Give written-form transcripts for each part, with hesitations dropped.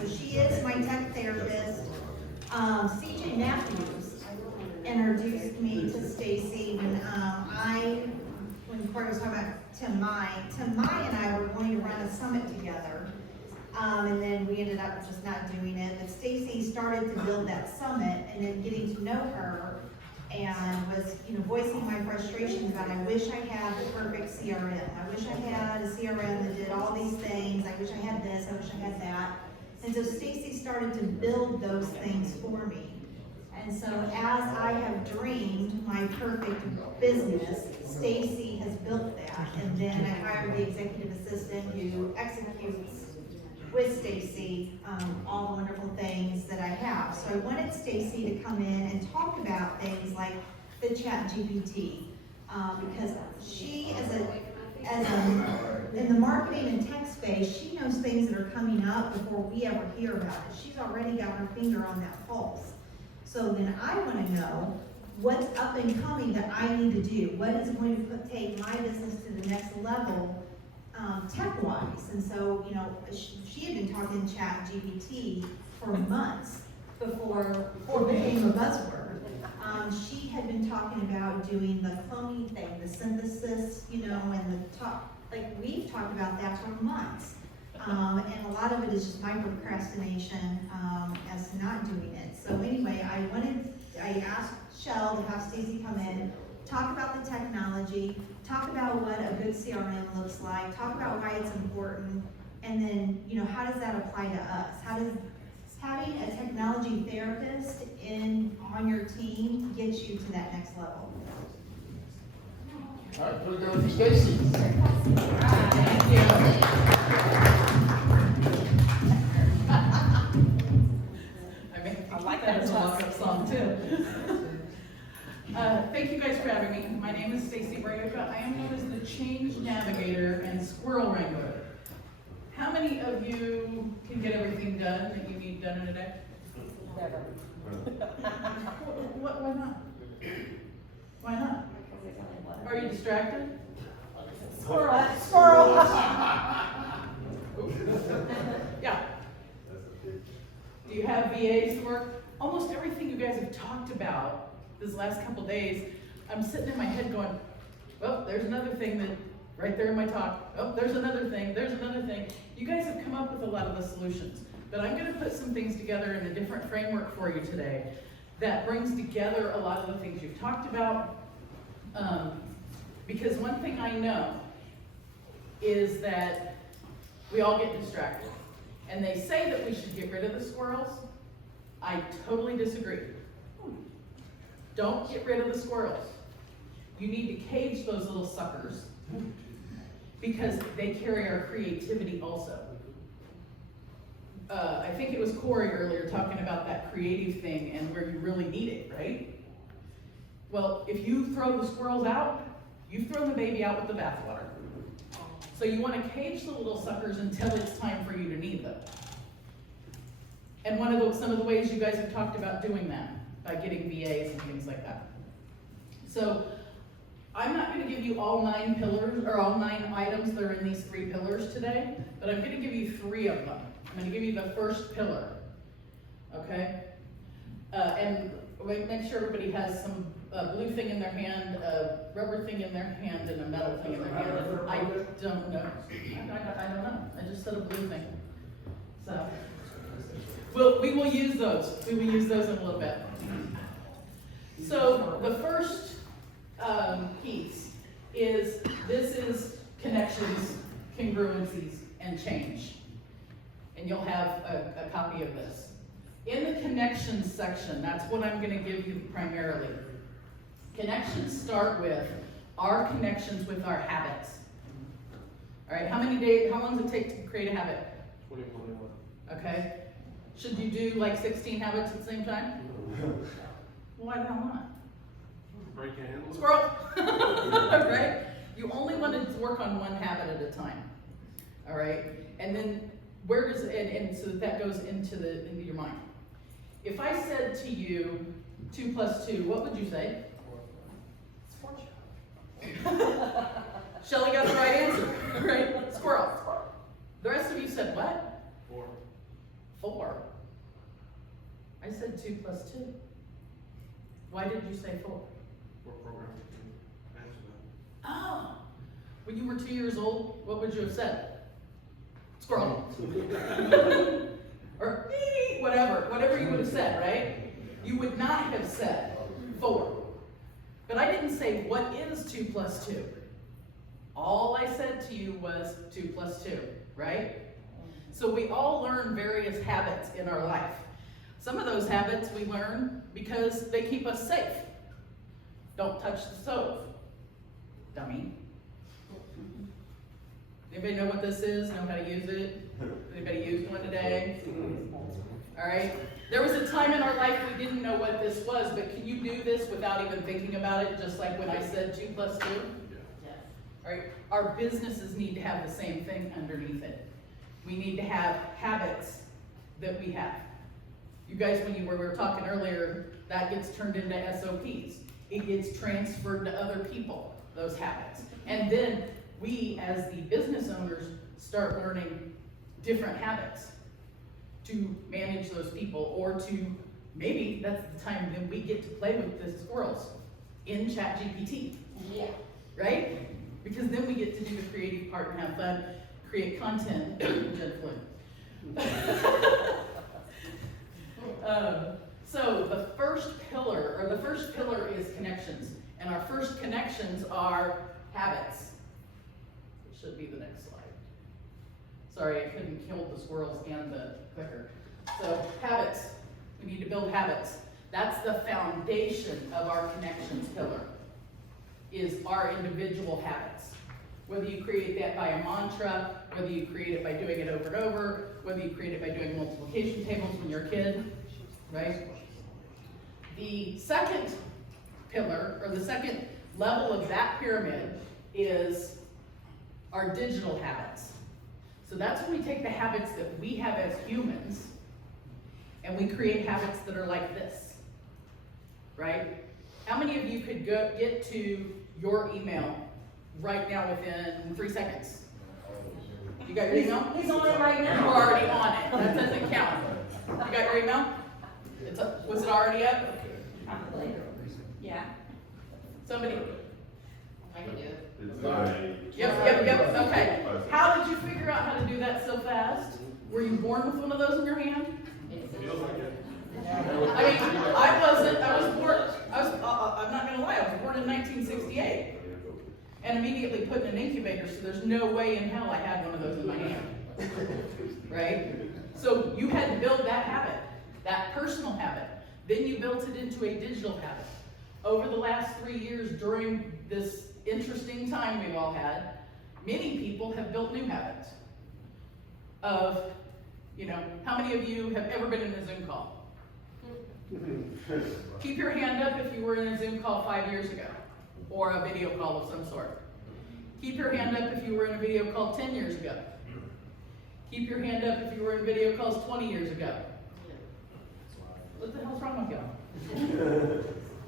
So she is my tech therapist. CJ Matthews introduced me to Stacy when Corey was talking about Tim Mai and I were going to run a summit together. And then we ended up just not doing it. But Stacy started to build that summit, and then getting to know her, and was, voicing my frustrations about, I wish I had the perfect CRM. I wish I had a CRM that did all these things. I wish I had this. I wish I had that. And so Stacy started to build those things for me. And so as I have dreamed my perfect business, Stacy has built that. And then I hired the executive assistant who executes with Stacy all the wonderful things that I have. So I wanted Stacy to come in and talk about things like the Chat GPT, because she, in the marketing and tech space, she knows things that are coming up before we ever hear about it. She's already got her finger on that pulse. So then I want to know what's up and coming that I need to do. What is going to take my business to the next level, tech-wise? And so, she had been talking Chat GPT for months before it became a buzzword. She had been talking about doing the cloning thing, the synthesis, and the talk. Like, we've talked about that for months. And a lot of it is just my procrastination as to not doing it. So anyway, I asked Shell to have Stacy come in, talk about the technology, talk about what a good CRM looks like, talk about why it's important, and then, how does that apply to us? How does having a technology therapist on your team get you to that next level? All right, put it down to Stacy. Thank you. I like that as a walk-up song too. Thank you guys for having me. My name is Stacy Brayoka. I am known as the Change Navigator and Squirrel Wrangler. How many of you can get everything done that you need done in a day? Never. Why not? Why not? Are you distracted? Squirrel. Squirrel. Yeah. Do you have VAs to work? Almost everything you guys have talked about this last couple days, I'm sitting in my head going, well, there's another thing that, right there in my talk, oh, there's another thing, there's another thing. You guys have come up with a lot of the solutions, but I'm gonna put some things together in a different framework for you today that brings together a lot of the things you've talked about. Because one thing I know is that we all get distracted. And they say that we should get rid of the squirrels. I totally disagree. Don't get rid of the squirrels. You need to cage those little suckers because they carry our creativity also. I think it was Corey earlier talking about that creative thing and where you really need it, right? Well, if you throw the squirrels out, you've thrown the baby out with the bathwater. So you want to cage the little suckers until it's time for you to need them. And some of the ways you guys have talked about doing that, by getting VAs and things like that. So I'm not going to give you all 9 pillars, or all 9 items that are in these 3 pillars today, but I'm going to give you 3 of them. I'm going to give you the first pillar, okay? And make sure everybody has some blue thing in their hand, a rubber thing in their hand, and a metal thing in their hand. And I don't know. I don't know. I just said a blue thing. So we will use those. We will use those in a little bit. So the first piece is connections, congruencies, and change. And you'll have a copy of this. In the connections section, that's what I'm going to give you primarily. Connections start with our connections with our habits. All right, how long does it take to create a habit? 21. Okay. Should you do like 16 habits at the same time? Why the hell not? Break your hand. Squirrel! Right? You only want to work on one habit at a time. All right? And then where does and so that goes into your mind. If I said to you 2 + 2, what would you say? 4. Shelly got the right answer, right? Squirrel. The rest of you said what? 4. 4. I said 2 plus 2. Why did you say 4? What program can answer that? Oh, when you were 2 years old, what would you have said? Squirrel. Or whatever you would have said, right? You would not have said 4. But I didn't say, what is 2 plus 2? All I said to you was 2 plus 2, right? So we all learn various habits in our life. Some of those habits we learn because they keep us safe. Don't touch the stove, dummy. Anybody know what this is? Know how to use it? Anybody used one today? All right. There was a time in our life we didn't know what this was, but can you do this without even thinking about it, just like when I said 2 plus 2? Yes. All right. Our businesses need to have the same thing underneath it. We need to have habits that we have. You guys, when we were talking earlier, that gets turned into SOPs. It gets transferred to other people, those habits. And then we, as the business owners, start learning different habits to manage those people, or to, maybe that's the time that we get to play with the squirrels in ChatGPT, Yeah. right? Because then we get to do the creative part and have fun, create content, so the first pillar is connections, and our first connections are habits. It should be the next slide. Sorry, I couldn't kill the squirrels and the clicker. So habits, we need to build habits. That's the foundation of our connections pillar, is our individual habits. Whether you create that by a mantra, whether you create it by doing it over and over, whether you create it by doing multiplication tables when you're a kid, right? The second pillar, or the second level of that pyramid, is our digital habits. So that's when we take the habits that we have as humans and we create habits that are like this, right? How many of you could get to your email right now within 3 seconds? You got your email? He's on it right You're now. already on it. That doesn't count. You got your email? It's up. Was it already up? Probably. Yeah. Somebody? I can do it. Yep, okay. How did you figure out how to do that so fast? Were you born with one of those in your hand? Feels like it. I mean, I wasn't. I'm not gonna lie, I was born in 1968. And immediately put in an incubator, so there's no way in hell I had one of those in my hand. Right? So you had to build that habit, that personal habit. Then you built it into a digital habit. Over the last 3 years, during this interesting time we've all had, many people have built new habits. Of, how many of you have ever been in a Zoom call? Keep your hand up if you were in a Zoom call 5 years ago, or a video call of some sort. Keep your hand up if you were in a video call 10 years ago. Keep your hand up if you were in video calls 20 years ago. What the hell's wrong with y'all?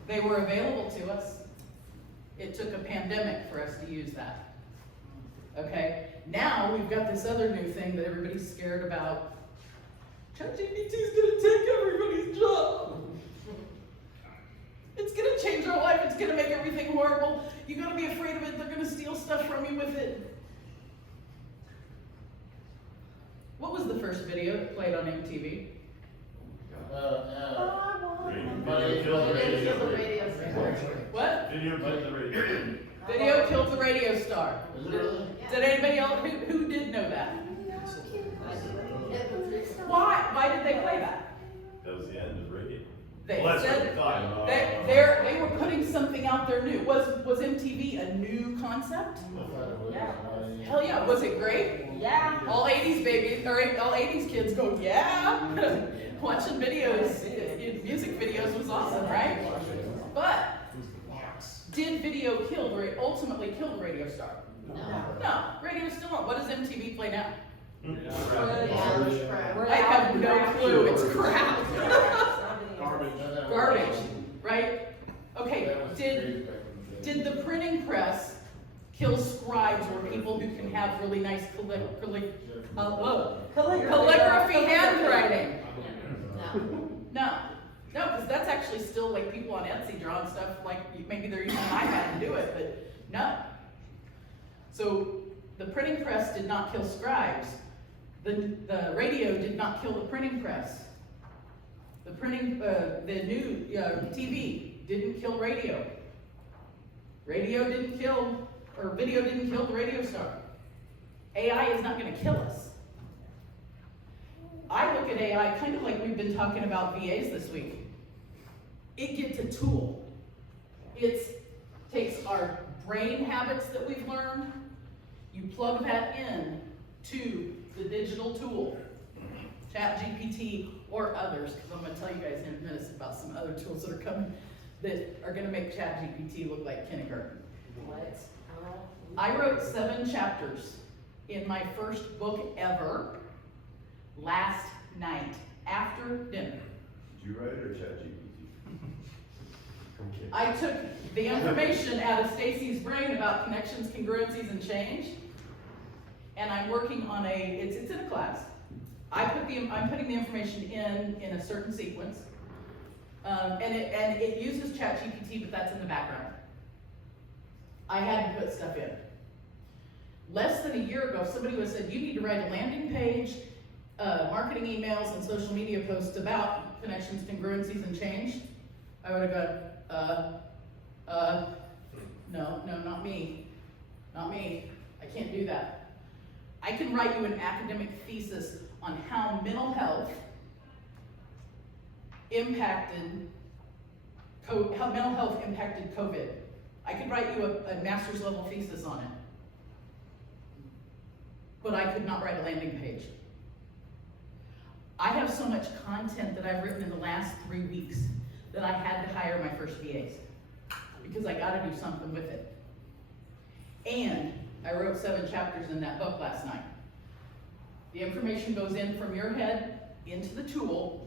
They were available to us. It took a pandemic for us to use that. Okay? Now we've got this other new thing that everybody's scared about. ChatGPT is gonna take everybody's job. It's gonna change our life. It's gonna make everything horrible. You gotta be afraid of it. They're gonna steal stuff from you with it. What was the first video that played on MTV? What? Video killed the radio. Video killed the radio star. Did anybody else, who did know that? Why? Why did they play that? That was the end of the radio. They Well, that's what said they thought. they were putting something out there new. Was MTV a new concept? Yeah. Hell yeah. Was it great? Yeah. All 80s babies, or all 80s kids go, yeah. Watching videos, music videos was awesome, right? But did video ultimately kill the radio star? No, radio's still on. What does MTV play now? I have no clue. It's crap. Garbage, right? Okay, did the printing press kill scribes, or people who can have really nice calligraphy handwriting? No, because that's actually still like people on Etsy drawing stuff, like maybe they're using an iPad to do it, but no. So the printing press did not kill scribes. The radio did not kill the printing press. The new TV didn't kill radio. Video didn't kill the radio star. AI is not gonna kill us. I look at AI kind of like we've been talking about VAs this week. It gets a tool. It takes our brain habits that we've learned, you plug that in to the digital tool, ChatGPT or others, because I'm gonna tell you guys in a minute about some other tools that are coming that are gonna make ChatGPT look like kindergarten. What? I wrote 7 chapters in my first book ever last night after dinner. Did you write it or ChatGPT? Okay. I took the information out of Stacy's brain about connections, congruencies, and change, and I'm working on it's in a class. I'm putting the information in a certain sequence, and it uses ChatGPT, but that's in the background. I had to put stuff in. Less than a year ago, somebody would have said, you need to write a landing page, marketing emails, and social media posts about connections, congruencies, and change. I would have gone, no, not me. Not me. I can't do that. I can write you an academic thesis on how mental health impacted COVID. I could write you a master's level thesis on it. But I could not write a landing page. I have so much content that I've written in the last 3 weeks that I had to hire my first VAs because I got to do something with it. And I wrote 7 chapters in that book last night. The information goes in from your head into the tool.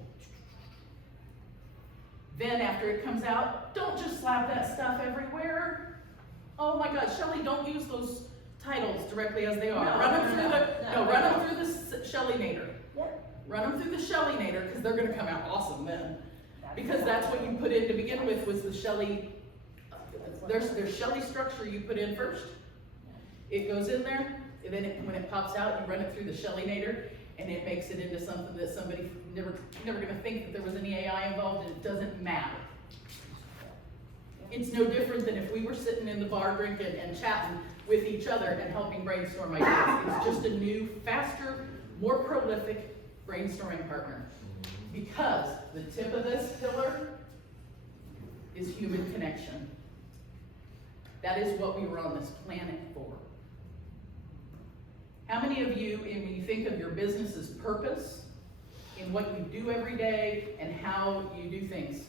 Then after it comes out, don't just slap that stuff everywhere. Oh my God, Shelley, don't use those titles directly as they are. Run them through the Shelleynator. Yep. Run them through the Shelleynator because they're going to come out awesome then. Because that's what you put in to begin with was the Shelley. There's Shelley structure you put in first. It goes in there, and then when it pops out, you run it through the Shelleynator, and it makes it into something that somebody never going to think that there was any AI involved, and it doesn't matter. It's no different than if we were sitting in the bar drinking and chatting with each other and helping brainstorm ideas. It's just a new, faster, more prolific brainstorming partner. Because the tip of this pillar is human connection. That is what we were on this planet for. How many of you, when you think of your business's purpose, in what you do every day and how you do things,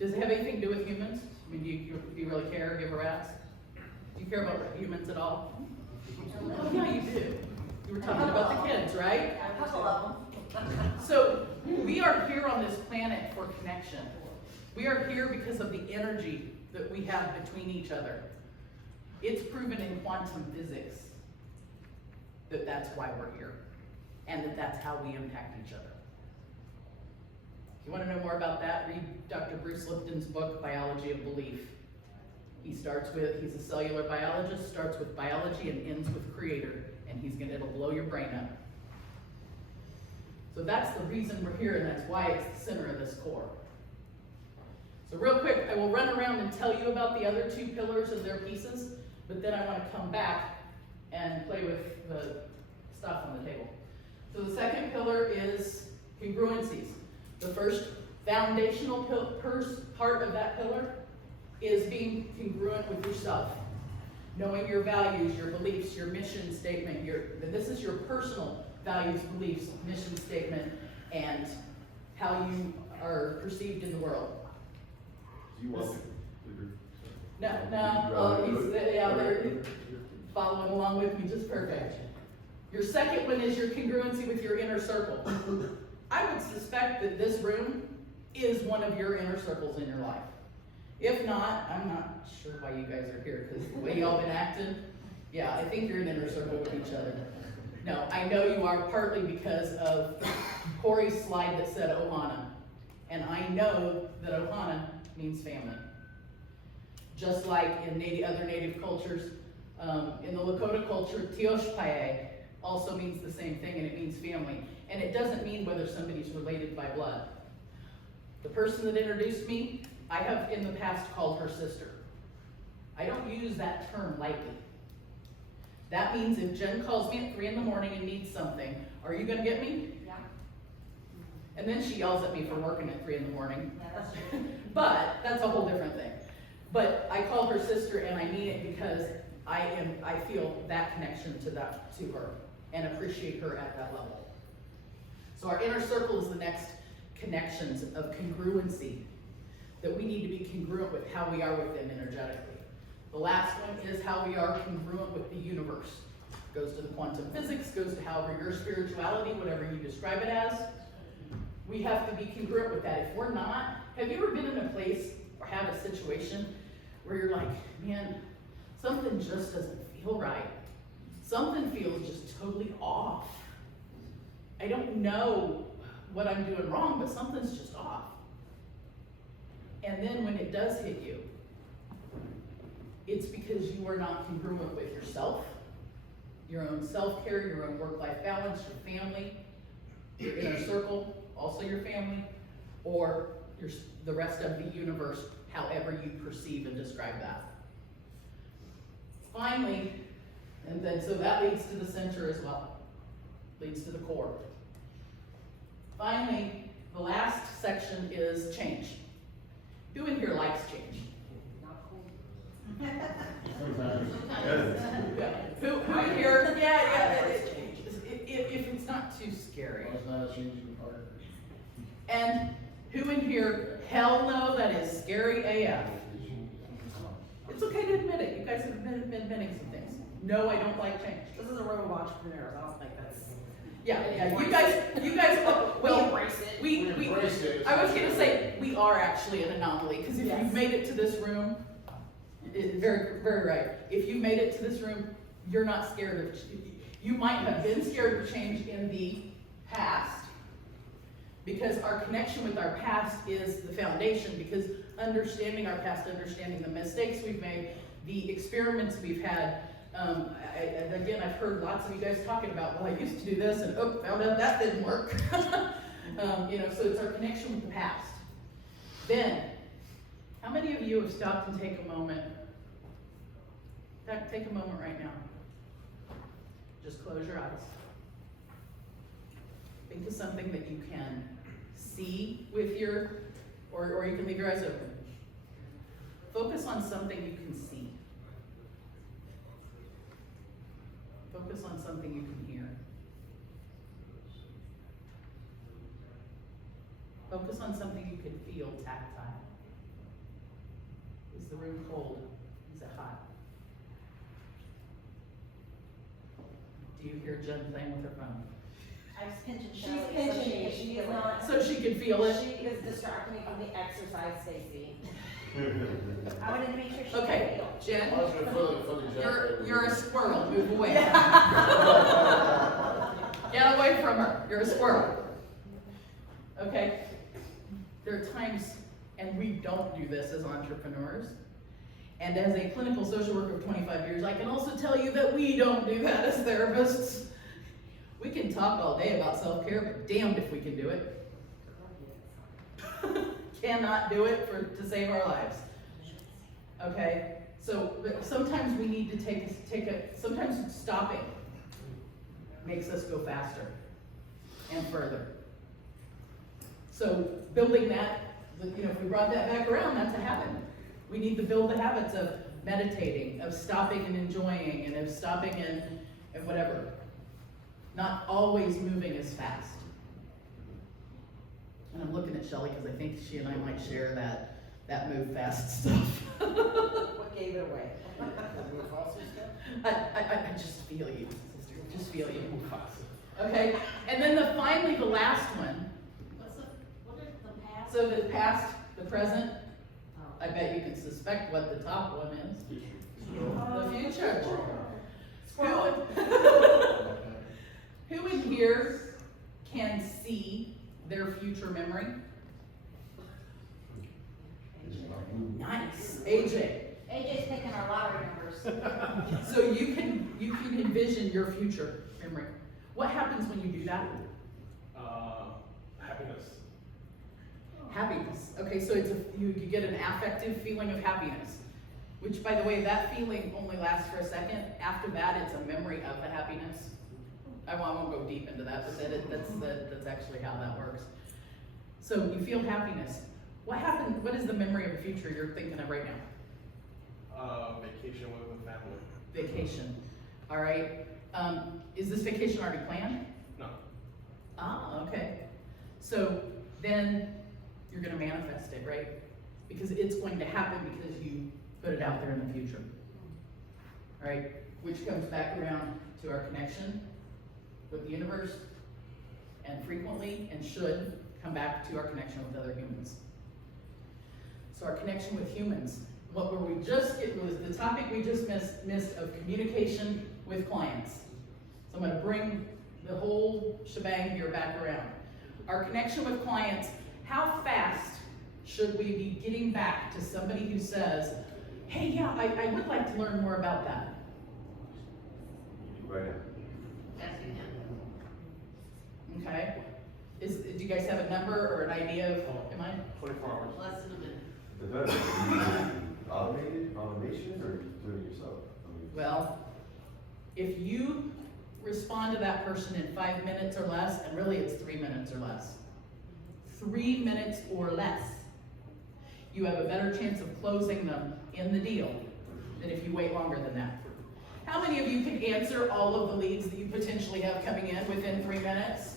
does it have anything to do with humans? I mean, do you really care, give a rat's? Do you care about humans at all? Oh yeah, you do. You were talking about the kids, right? A couple of them. So, we are here on this planet for connection. We are here because of the energy that we have between each other. It's proven in quantum physics that that's why we're here, and that that's how we impact each other. If you want to know more about that, read Dr. Bruce Lipton's book, Biology of Belief. He's a cellular biologist, starts with biology and ends with creator, and it'll blow your brain up. So that's the reason we're here, and that's why it's the center of this core. So real quick, I will run around and tell you about the other 2 pillars and their pieces, but then I want to come back and play with the stuff on the table. So the second pillar is congruencies. The first foundational part of that pillar is being congruent with yourself. Knowing your values, your beliefs, your mission statement, this is your personal values, beliefs, mission statement, and how you are perceived in the world. Do you want to? They're following along with me just perfect. Your second one is your congruency with your inner circle. I would suspect that this room is one of your inner circles in your life. If not, I'm not sure why you guys are here, because the way y'all been acting, yeah, I think you're an inner circle with each other. No, I know you are partly because of Corey's slide that said Ohana. And I know that Ohana means family. Just like in other native cultures, in the Lakota culture, Tioshpae also means the same thing, and it means family. And it doesn't mean whether somebody's related by blood. The person that introduced me, I have in the past called her sister. I don't use that term lightly. That means if Jen calls me at 3 in the morning and needs something, are you gonna get me? Yeah. And then she yells at me for working at 3 in the morning. Yeah, that's true. But that's a whole different thing. But I call her sister, and I mean it because I feel that connection to her and appreciate her at that level. So our inner circle is the next connections of congruency, that we need to be congruent with how we are with them energetically. The last one is how we are congruent with the universe. Goes to the quantum physics, goes to however your spirituality, whatever you describe it as. We have to be congruent with that. If we're not, have you ever been in a place or have a situation where you're like, man, something just doesn't feel right. Something feels just totally off. I don't know what I'm doing wrong, but something's just off. And then when it does hit you, it's because you are not congruent with yourself, your own self-care, your own work-life balance, your family, your inner circle, also your family, or the rest of the universe, however you perceive and describe that. Finally, and then so that leads to the center as well, leads to the core. Finally, the last section is change. Who in here likes change? Yeah. Who in here? Yeah. If it's not too scary. And who in here? Hell no, that is scary AF. It's okay to admit it. You guys have been admitting some things. No, I don't like change. This is a room of entrepreneurs. I don't think that's. Yeah. You guys. Well, embrace it. we. embrace it. I was gonna say we are actually an anomaly because if Yes. you've made it to this room, very, very right. If you've made it to this room, you're not scared of. You might have been scared of change in the past, because our connection with our past is the foundation. Because understanding our past, understanding the mistakes we've made, the experiments we've had. Again, I've heard lots of you guys talking about, well, I used to do this and found out that didn't work. So it's our connection with the past. Then, how many of you have stopped and take a moment? Take a moment right now. Just close your eyes. Think of something that you can see with or you can leave your eyes open. Focus on something you can see. Focus on something you can hear. Focus on something you can feel tactile. Is the room cold? Is it hot? Do you hear Jen playing with her phone? I was pinching She's Shelley. pinching it. She is not. So she can feel it? She is distracting me from the exercise, Stacy. I wanted to make sure she Okay, could feel. Jen, I was gonna feel the you're a squirrel, move away. Get away from her, you're a squirrel. Okay? There are times, and we don't do this as entrepreneurs, and as a clinical social worker of 25 years, I can also tell you that we don't do that as therapists. We can talk all day about self-care, but damned if we can do it. Cannot do it to save our lives. Okay? So, but sometimes we need to sometimes stopping makes us go faster and further. So building that, if we brought that back around, that's a habit. We need to build the habits of meditating, of stopping and enjoying, and of stopping and whatever. Not always moving as fast. And I'm looking at Shelley because I think she and I might share that move fast stuff. What gave it away? I just feel you, sister. Just feel you. Okay, and then finally the last one. What is the past? So the past, the present. I bet you can suspect what the top one is. The future. memory? Nice, AJ. AJ's picking our lottery numbers. So you can envision your future memory. What happens when you do that? Happiness. Happiness. Okay, so you get an affective feeling of happiness, which, by the way, that feeling only lasts for a second. After that, it's a memory of the happiness. I won't go deep into that, but that's actually how that works. So you feel happiness. What happened? What is the memory of the future you're thinking of right now? Vacation with the family. Vacation. All right. Is this vacation already planned? No. Ah, okay. So then you're going to manifest it, right? Because it's going to happen because you put it out there in the future. All right? Which comes back around to our connection with the universe, and frequently and should come back to our connection with other humans. So our connection with humans, what were we just, it was the topic we just missed of communication with clients. So I'm going to bring the whole shebang here back around. Our connection with clients, how fast should we be getting back to somebody who says, hey, yeah, I would like to learn more about that? Right now. Okay. Do you guys have a number or an idea of, am I? 24 hours. Less than a minute. Depends. Automation, or are you doing it yourself? Well, if you respond to that person in 5 minutes or less, and really it's 3 minutes or less, 3 minutes or less, you have a better chance of closing them in the deal than if you wait longer than that. How many of you can answer all of the leads that you potentially have coming in within 3 minutes?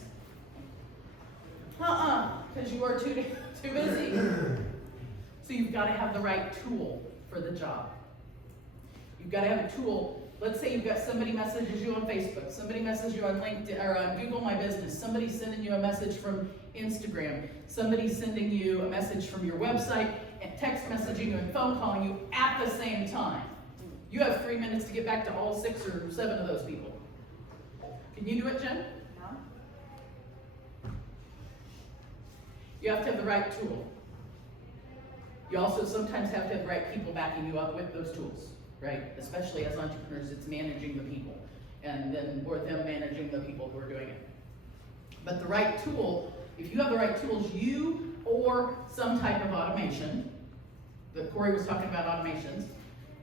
Because you are too busy. So you've got to have the right tool for the job. You've got to have a tool. Let's say you've got somebody messages you on Facebook, somebody messages you on LinkedIn or on Google My Business, somebody sending you a message from Instagram, somebody sending you a message from your website, and text messaging you and phone calling you at the same time. You have 3 minutes to get back to all 6 or 7 of those people. Can you do it, Jen? No? You have to have the right tool. You also sometimes have to have the right people backing you up with those tools, right? Especially as entrepreneurs, it's managing the people, and then or them managing the people who are doing it. But the right tool, if you have the right tools, you or some type of automation, that Corey was talking about automations,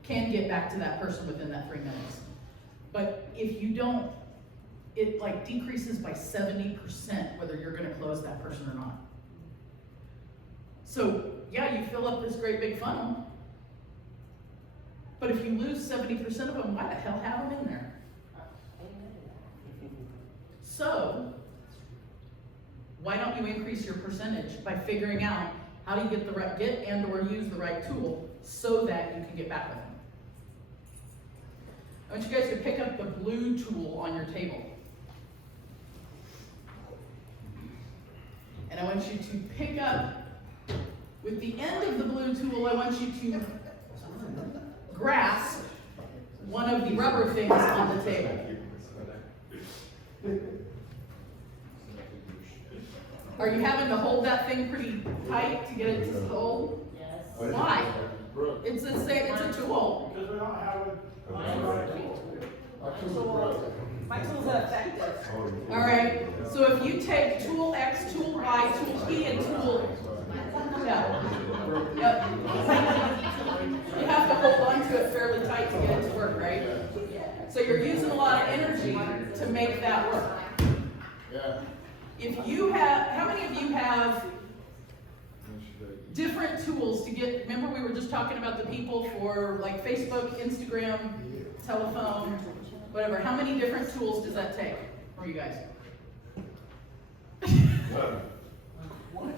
can get back to that person within that 3 minutes. But if you don't, it like decreases by 70% whether you're going to close that person or not. So yeah, you fill up this great big funnel, but if you lose 70% of them, why the hell have them in there? So why don't you increase your percentage by figuring out how do you get and or use the right tool so that you can get back with them? I want you guys to pick up the blue tool on your table. And I want you to pick up, with the end of the blue tool, I want you to grasp one of the rubber things on the table. Are you having to hold that thing pretty tight to get it to hold? Yes. Why? It's a tool. Because we don't have it. My tools are effective. All right, so if you take tool X, tool Y, tool P, and tool, yeah. Yep. You have to hold on to it fairly tight to get it to work, right? So you're using a lot of energy to make that work. Yeah. If you have, how many of you have different tools to get, remember we were just talking about the people for like Facebook, Instagram, telephone, whatever. How many different tools does that take for you guys?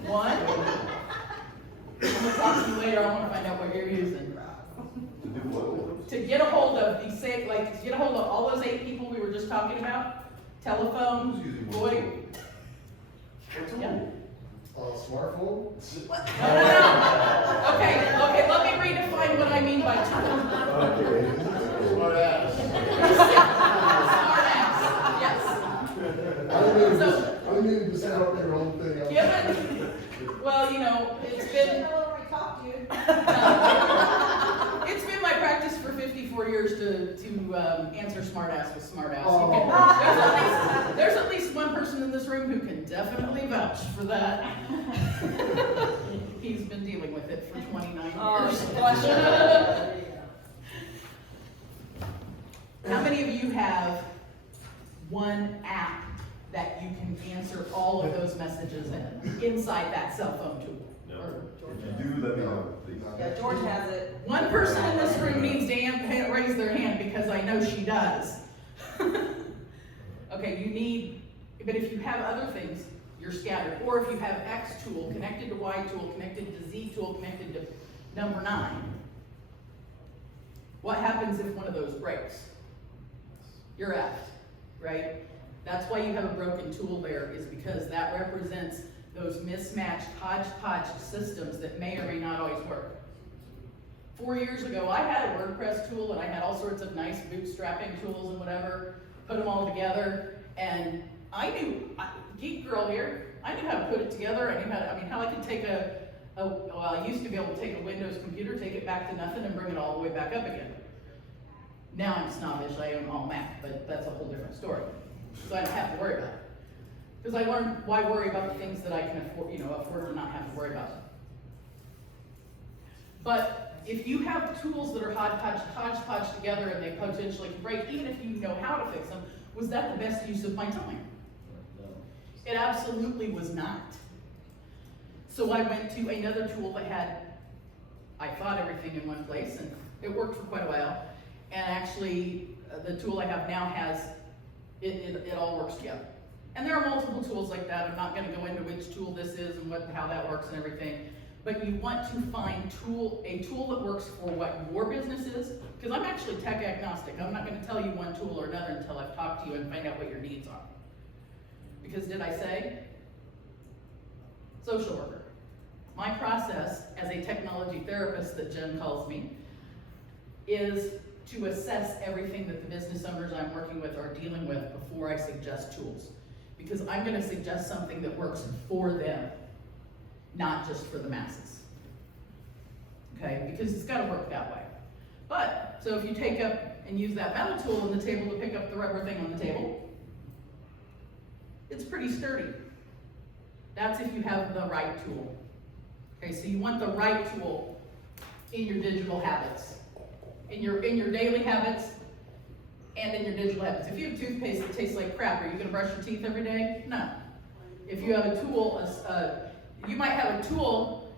One? I'm gonna talk to you later, I wanna find out what you're using. To do what? To get a hold of the same, like, to get a hold of all those 8 people we were just talking about, telephone, VoIP. Yeah. Smartphone? No. Okay, let me redefine what I mean by tool. Smart ass. Smart ass, yes. I didn't mean to set up your own thing. Well, you know, You it's should been, know when we talk to you. it's been my practice for 54 years to answer smartass with smartass. Oh. There's at least one person in this room who can definitely vouch for that. He's been dealing with it for 29 years. How many of you have one app that you can answer all of those messages in, inside that cell phone tool? No. Or- If you do, let me know, please. Yeah, George has it. One person in this room needs to raise their hand because I know she does. Okay, you need, but if you have other things, you're scattered. Or if you have X tool connected to Y tool, connected to Z tool, connected to number 9. What happens if one of those breaks? You're effed, right? That's why you have a broken tool there, is because that represents those mismatched hodgepodge systems that may or may not always work. 4 years ago, I had a WordPress tool and I had all sorts of nice bootstrapping tools and whatever, put them all together, and I knew, geek girl here, I knew how to put it together. I knew how to, I mean, how I could take well, I used to be able to take a Windows computer, take it back to nothing, and bring it all the way back up again. Now I'm snobbish, I own all Mac, but that's a whole different story. So I don't have to worry about it. Because I learned why worry about the things that I can afford, afford to not have to worry about. But if you have tools that are hodgepodge together and they potentially can break, even if you know how to fix them, was that the best use of my time? It absolutely was not. So I went to another tool that had, I thought, everything in one place, and it worked for quite a while. And actually, the tool I have now has, it all works together. And there are multiple tools like that. I'm not going to go into which tool this is and how that works and everything. But you want to find a tool that works for what your business is. Because I'm actually tech agnostic. I'm not going to tell you one tool or another until I've talked to you and find out what your needs are. Because did I say? Social worker. My process as a technology therapist that Jen calls me is to assess everything that the business owners I'm working with are dealing with before I suggest tools. Because I'm going to suggest something that works for them, not just for the masses. Okay, because it's got to work that way. But, so if you take up and use that metal tool on the table to pick up the rubber thing on the table, it's pretty sturdy. That's if you have the right tool. Okay, so you want the right tool in your digital habits. In your daily habits and in your digital habits. If you have toothpaste that tastes like crap, are you going to brush your teeth every day? No. If you have a tool, you might have a tool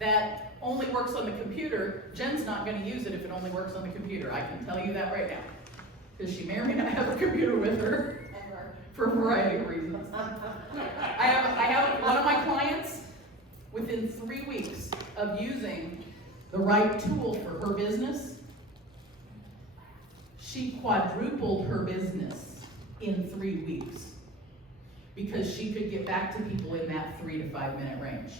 that only works on the computer. Jen's not going to use it if it only works on the computer. I can tell you that right now. Because she may or may not have a computer with her for a variety of reasons. I have one of my clients, within 3 weeks of using the right tool for her business, she quadrupled her business in 3 weeks because she could get back to people in that 3 to 5 minute range.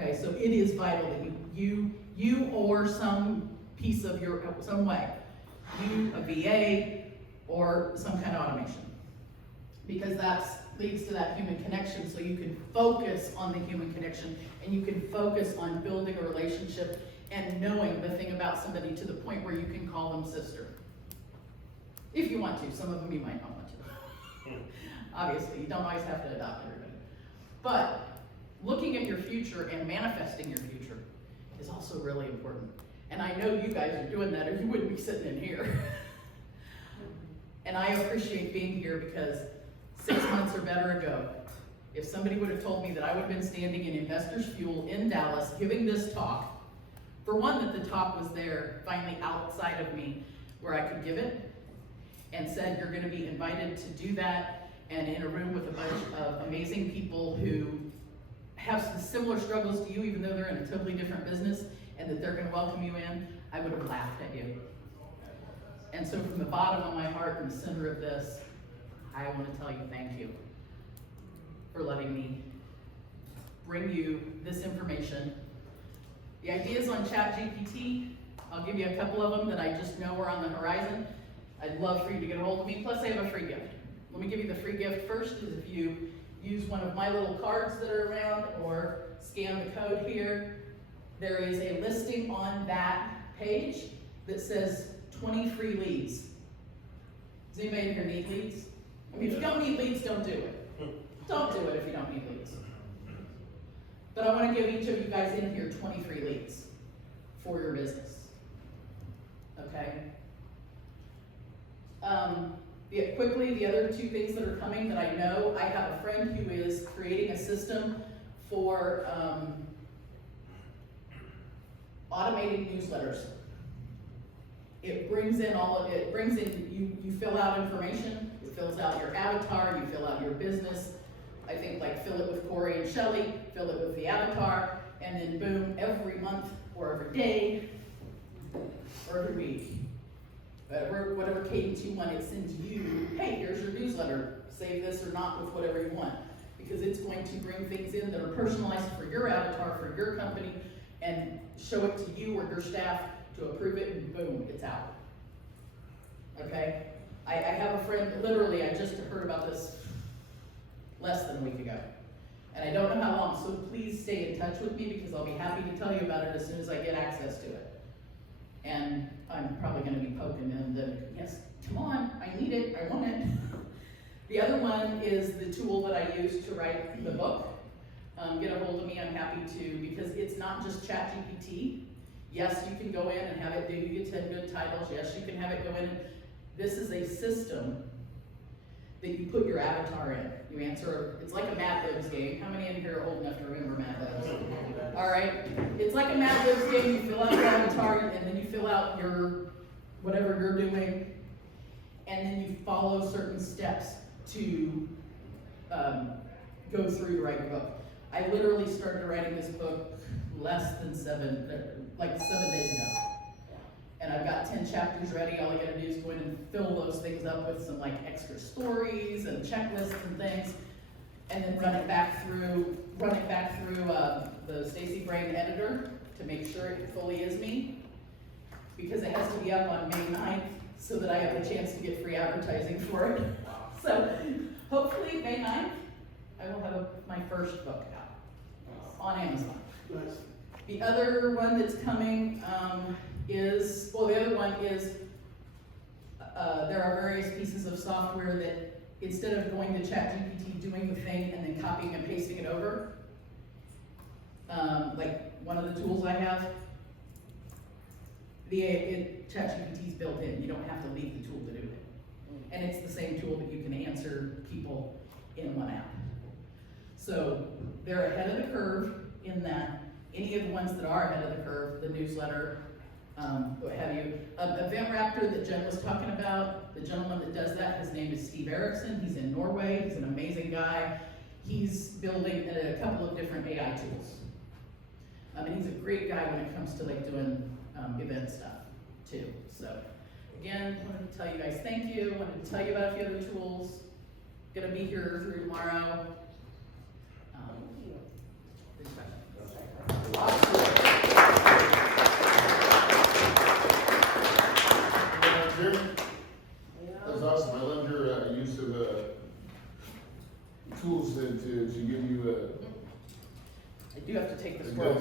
Okay, so it is vital that you or some piece of some way, you, a VA, or some kind of automation. Because that leads to that human connection, so you can focus on the human connection and you can focus on building a relationship and knowing the thing about somebody to the point where you can call them sister. If you want to. Some of them you might not want to. Obviously, you don't always have to adopt everybody. But looking at your future and manifesting your future is also really important. And I know you guys are doing that or you wouldn't be sitting in here. And I appreciate being here because 6 months or better ago, if somebody would have told me that I would have been standing in Investors Fuel in Dallas giving this talk, for one, that the talk was there finally outside of me where I could give it, and said you're going to be invited to do that and in a room with a bunch of amazing people who have some similar struggles to you even though they're in a totally different business, and that they're going to welcome you in, I would have laughed at you. And so from the bottom of my heart in the center of this, I want to tell you thank you for letting me bring you this information. The ideas on ChatGPT, I'll give you a couple of them that I just know are on the horizon. I'd love for you to get a hold of me, plus I have a free gift. Let me give you the free gift first, is if you use one of my little cards that are around or scan the code here, there is a listing on that page that says 20 free leads. Does anybody in here need leads? I mean, if you don't need leads, don't do it. Don't do it if you don't need leads. But I want to give each of you guys in here 20 free leads for your business. Okay? Quickly, the other two things that are coming that I know, I have a friend who is creating a system for automated newsletters. It brings in you fill out information, it fills out your avatar, you fill out your business. I think like fill it with Corey and Shelly, fill it with the avatar, and then boom, every month or every day or every week, whatever cadence you want, it sends you, hey, here's your newsletter, save this or not with whatever you want. Because it's going to bring things in that are personalized for your avatar, for your company, and show it to you or your staff to approve it, and boom, it's out. Okay? I have a friend, literally, I just heard about this less than a week ago. And I don't know how long, so please stay in touch with me because I'll be happy to tell you about it as soon as I get access to it. And I'm probably gonna be poking them, yes, come on, I need it, I want it. The other one is the tool that I use to write the book. Get a hold of me, I'm happy to, because it's not just ChatGPT. Yes, you can go in and have it do you 10 good titles. Yes, you can have it go in. This is a system that you put your avatar in. You answer, it's like a Mad Libs game. How many in here are old enough to remember Mad Libs? All right, it's like a Mad Libs game. You fill out your avatar and then you fill out your, whatever you're doing, and then you follow certain steps to go through to write your book. I literally started writing this book less than 7 days ago. And I've got 10 chapters ready. All I gotta do is go in and fill those things up with some like extra stories and checklists and things, and then run it back through the Stacy Brain editor to make sure it fully is me, because it has to be up on May 9th so that I have the chance to get free advertising for it. So hopefully May 9th, I will have my first book out on Amazon. Nice. The other one that's coming there are various pieces of software that instead of going to ChatGPT, doing the thing, and then copying and pasting it over, like one of the tools I have, ChatGPT is built in. You don't have to leave the tool to do it. And it's the same tool that you can answer people in one app. So they're ahead of the curve in that. Any of the ones that are ahead of the curve, the newsletter, what have you. Event Raptor that Jen was talking about, the gentleman that does that, his name is Steve Erickson. He's in Norway. He's an amazing guy. He's building a couple of different AI tools. And he's a great guy when it comes to like doing event stuff too. So again, I wanted to tell you guys thank you. I wanted to tell you about a few other tools. Gonna be here through tomorrow. That's awesome. I love your use of tools to give you I do have to take the squirrels